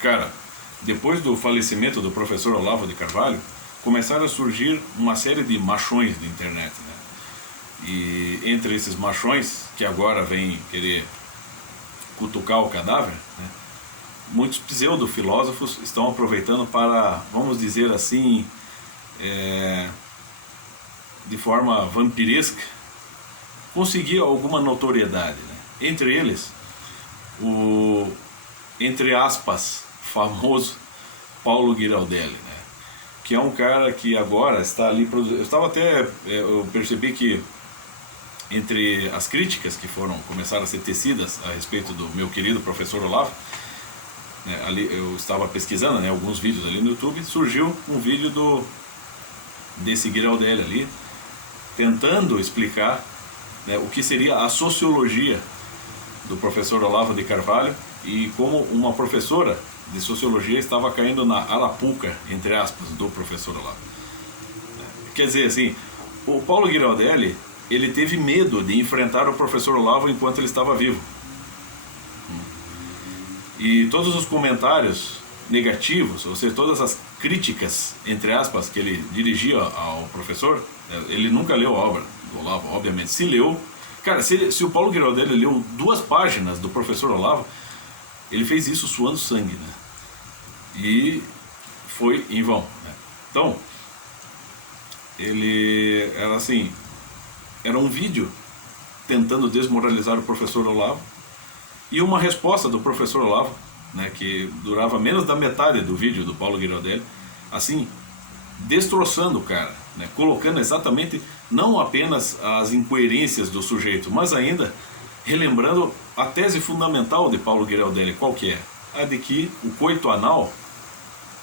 Cara, depois do falecimento do professor Olavo de Carvalho, começaram a surgir uma série de machões na internet, né? E entre esses machões, que agora vêm querer cutucar o cadáver, né, muitos pseudofilósofos estão aproveitando para, vamos dizer assim, de forma vampiresca, conseguir alguma notoriedade, né? Entre eles, o, entre aspas, famoso Paulo Giraldelli, né? Que é um cara que agora está ali produzindo. Eu percebi que entre as críticas que começaram a ser tecidas a respeito do meu querido professor Olavo, né, ali eu estava pesquisando, né, alguns vídeos ali no YouTube, surgiu um vídeo desse Giraldelli ali, tentando explicar, né, o que seria a sociologia do professor Olavo de Carvalho e como uma professora de sociologia estava caindo na arapuca, entre aspas, do professor Olavo. Quer dizer, assim, o Paulo Giraldelli, ele teve medo de enfrentar o professor Olavo enquanto ele estava vivo. E todos os comentários negativos, ou seja, todas as críticas, entre aspas, que ele dirigia ao professor, ele nunca leu a obra do Olavo, obviamente. Se leu, cara, se o Paulo Giraldelli leu 2 páginas do professor Olavo, ele fez isso suando sangue, né? E foi em vão, né? Então, ele era assim, era um vídeo tentando desmoralizar o professor Olavo e uma resposta do professor Olavo, né, que durava menos da metade do vídeo do Paulo Giraldelli, assim, destroçando o cara, né, colocando exatamente não apenas as incoerências do sujeito, mas ainda relembrando a tese fundamental de Paulo Giraldelli, qual que é? A de que o coito anal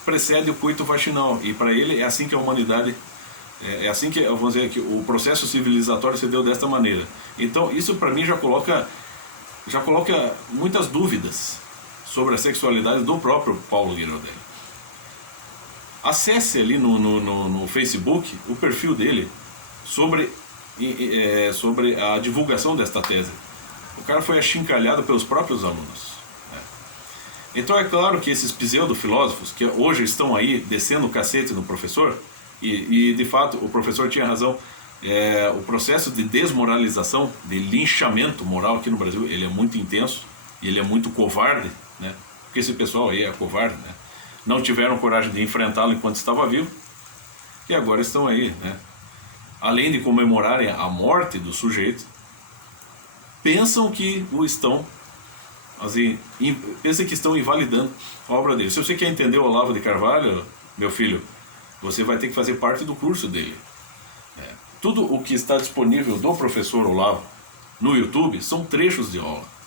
precede o coito vaginal, e para ele é assim que a humanidade, é assim que, vamos dizer, que o processo civilizatório se deu desta maneira. Então isso para mim já coloca muitas dúvidas sobre a sexualidade do próprio Paulo Giraldelli. Acesse ali no Facebook o perfil dele sobre a divulgação desta tese. O cara foi achincalhado pelos próprios alunos. Então é claro que esses pseudo-filósofos que hoje estão aí descendo o cacete no professor, e de fato o professor tinha razão, o processo de desmoralização, de linchamento moral aqui no Brasil, ele é muito intenso, e ele é muito covarde, né? Porque esse pessoal aí é covarde, né? Não tiveram coragem de enfrentá-lo enquanto estava vivo, e agora estão aí, né? Além de comemorarem a morte do sujeito, pensam que o estão, assim, pensam que estão invalidando a obra dele. Se você quer entender o Olavo de Carvalho, meu filho, você vai ter que fazer parte do curso dele. Tudo o que está disponível do professor Olavo no YouTube são trechos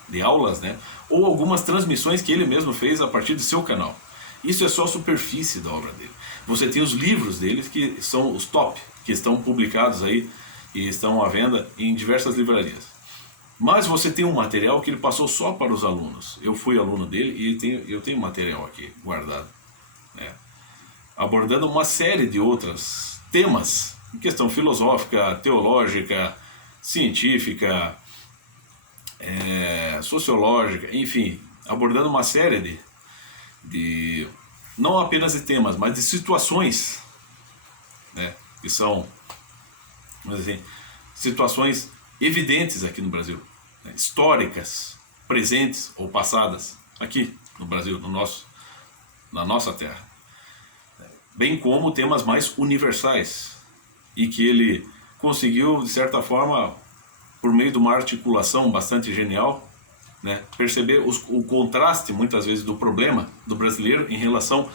de aulas, né? Ou algumas transmissões que ele mesmo fez a partir de seu canal. Isso é só a superfície da obra dele. Você tem os livros dele, que são os top, que estão publicados aí e estão à venda em diversas livrarias. Mas você tem um material que ele passou só para os alunos. Eu fui aluno dele e eu tenho material aqui guardado, né, abordando uma série de outros temas, questão filosófica, teológica, científica, sociológica, enfim, abordando uma série de não apenas de temas, mas de situações, né, que são, vamos dizer assim, situações evidentes aqui no Brasil, né, históricas, presentes ou passadas aqui no Brasil, na nossa terra, bem como temas mais universais, e que ele conseguiu, de certa forma, por meio de uma articulação bastante genial, né, perceber o contraste, muitas vezes, do problema do brasileiro em relação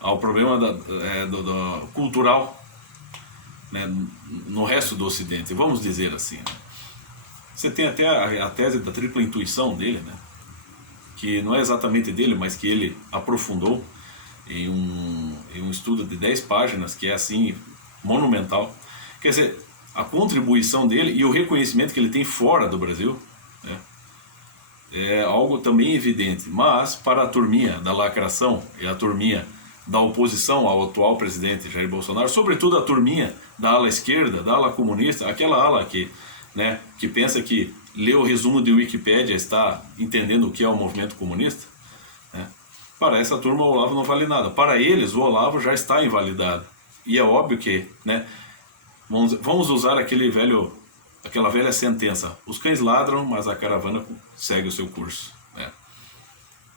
ao problema do cultural, né, no resto do Ocidente, vamos dizer assim, né. Você tem até a tese da tripla intuição dele, né, que não é exatamente dele, mas que ele aprofundou em um estudo de 10 páginas, que é assim, monumental. Quer dizer, a contribuição dele e o reconhecimento que ele tem fora do Brasil, né, é algo também evidente. Mas para a turminha da lacração e a turminha da oposição ao atual presidente Jair Bolsonaro, sobretudo a turminha da ala esquerda, da ala comunista, aquela ala que, né, que pensa que lê o resumo de Wikipédia está entendendo o que é o movimento comunista, né, Para essa turma, o Olavo não vale nada. Para eles, o Olavo já está invalidado. E é óbvio que, né, vamos usar aquela velha sentença: os cães ladram, mas a caravana segue o seu curso. Né?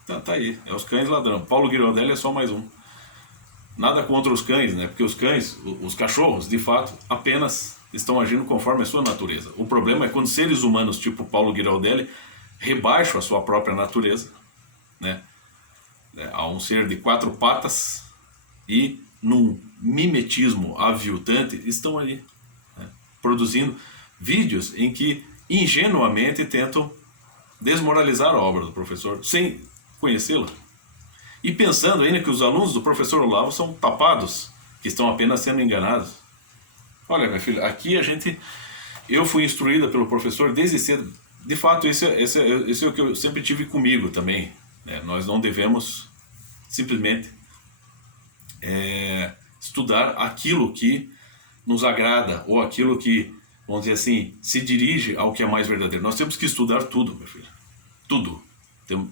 Então, tá aí, é os cães ladrão. Paulo Giraldelli é só mais um. Nada contra os cães, né? Porque os cães, os cachorros, de fato, apenas estão agindo conforme a sua natureza. O problema é quando seres humanos, tipo Paulo Giraldelli, rebaixam a sua própria natureza, né? A um ser de 4 patas e, num mimetismo aviltante, estão ali, né, produzindo vídeos em que ingenuamente tentam desmoralizar a obra do professor sem conhecê-la, e pensando ainda que os alunos do professor Olavo são tapados, que estão apenas sendo enganados. Olha, minha filha, aqui eu fui instruída pelo professor desde cedo. De fato, esse é o que eu sempre tive comigo também, né? Nós não devemos simplesmente estudar aquilo que nos agrada, ou aquilo que, vamos dizer assim, se dirige ao que é mais verdadeiro. Nós temos que estudar tudo, meu filho. Tudo.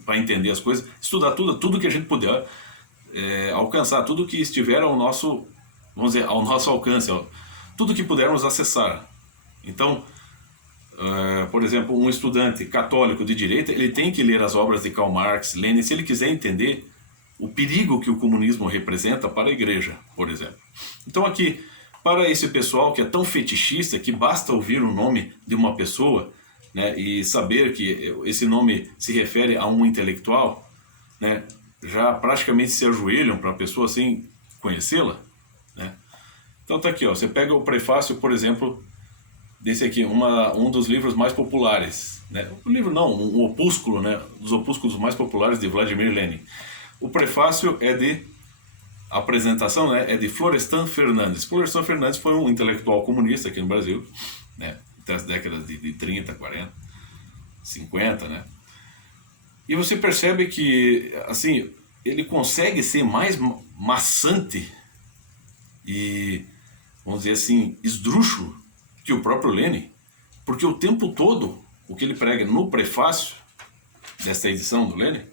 Para entender as coisas, estudar tudo que a gente puder alcançar, tudo que estiver ao nosso, vamos dizer, ao nosso alcance, tudo que pudermos acessar. Então, por exemplo, um estudante católico de direita, ele tem que ler as obras de Karl Marx, Lenin, se ele quiser entender o perigo que o comunismo representa para a igreja, por exemplo. Então aqui, para esse pessoal que é tão fetichista, que basta ouvir o nome de uma pessoa, né, e saber que esse nome se refere a um intelectual, né, já praticamente se ajoelham para a pessoa sem conhecê-la, né? Então tá aqui, ó, você pega o prefácio, por exemplo, desse aqui, um dos livros mais populares, né? O livro não, um opúsculo, né, dos opúsculos mais populares de Vladimir Lenin. O prefácio é de apresentação, né, é de Florestan Fernandes. Florestan Fernandes foi um intelectual comunista aqui no Brasil, né, até as décadas de 30, 40, 50, né? E você percebe que, assim, ele consegue ser mais maçante e, vamos dizer assim, esdrúxulo que o próprio Lenin, porque o tempo todo, o que ele prega no prefácio desta edição do Lenin,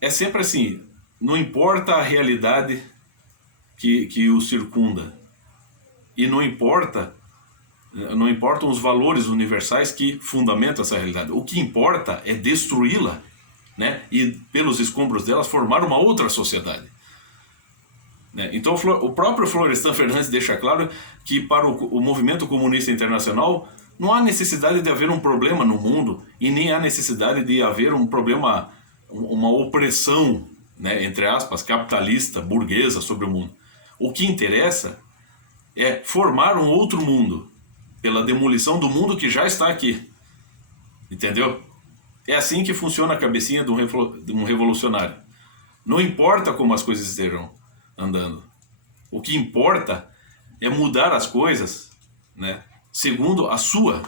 é sempre assim: não importa a realidade que o circunda, e não importam os valores universais que fundamentam essa realidade. O que importa é destruí-la, né? E pelos escombros delas formar uma outra sociedade, né? Então o próprio Florestan Fernandes deixa claro que para o movimento comunista internacional não há necessidade de haver um problema no mundo, e nem há necessidade de haver um problema, uma opressão, né, entre aspas, capitalista, burguesa sobre o mundo. O que interessa é formar um outro mundo, pela demolição do mundo que já está aqui. Entendeu? É assim que funciona a cabecinha de um revolucionário. Não importa como as coisas estejam andando. O que importa é mudar as coisas, né, segundo a sua,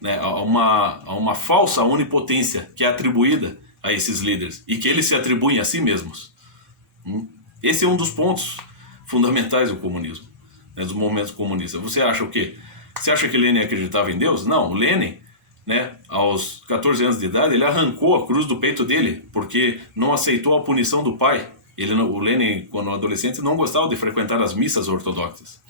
né, a uma falsa onipotência que é atribuída a esses líderes e que eles se atribuem a si mesmos. Esse é um dos pontos fundamentais do comunismo, né, dos movimentos comunistas. Você acha o quê? Você acha que Lenin acreditava em Deus? Não, o Lenin, né, aos 14 anos de idade, ele arrancou a cruz do peito dele porque não aceitou a punição do pai. O Lenin, quando adolescente, não gostava de frequentar as missas ortodoxas.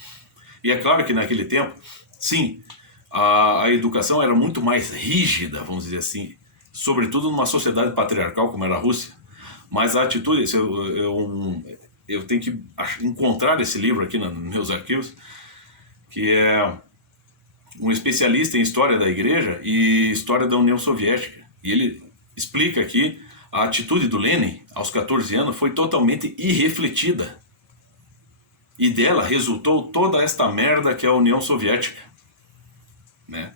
E é claro que naquele tempo, sim, a educação era muito mais rígida, vamos dizer assim, sobretudo numa sociedade patriarcal como era a Rússia. Mas a atitude, eu tenho que encontrar esse livro aqui nos meus arquivos, que é um especialista em história da igreja e história da União Soviética. E ele explica aqui a atitude do Lenin aos 14 anos foi totalmente irrefletida. E dela resultou toda esta merda que é a União Soviética, né?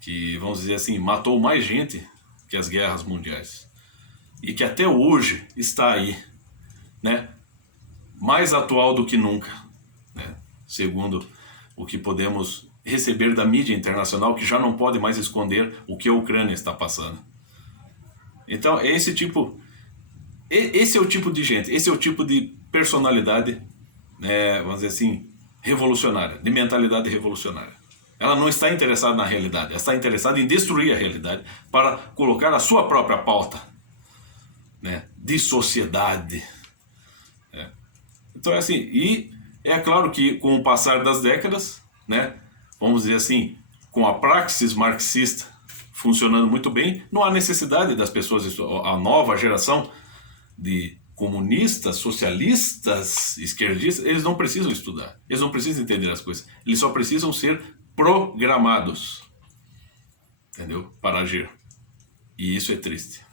Que, vamos dizer assim, matou mais gente que as guerras mundiais. E que até hoje está aí, né? Mais atual do que nunca, né? Segundo o que podemos receber da mídia internacional, que já não pode mais esconder o que a Ucrânia está passando. Então, esse é o tipo de gente, esse é o tipo de personalidade, né, vamos dizer assim, revolucionária, de mentalidade revolucionária. Ela não está interessada na realidade, ela está interessada em destruir a realidade para colocar a sua própria pauta, né, de sociedade. Então é assim, e é claro que com o passar das décadas, né, vamos dizer assim, com a praxis marxista funcionando muito bem, não há necessidade das pessoas, a nova geração de comunistas, socialistas, esquerdistas, eles não precisam estudar, eles não precisam entender as coisas, eles só precisam ser programados, entendeu? Para agir. E isso é triste.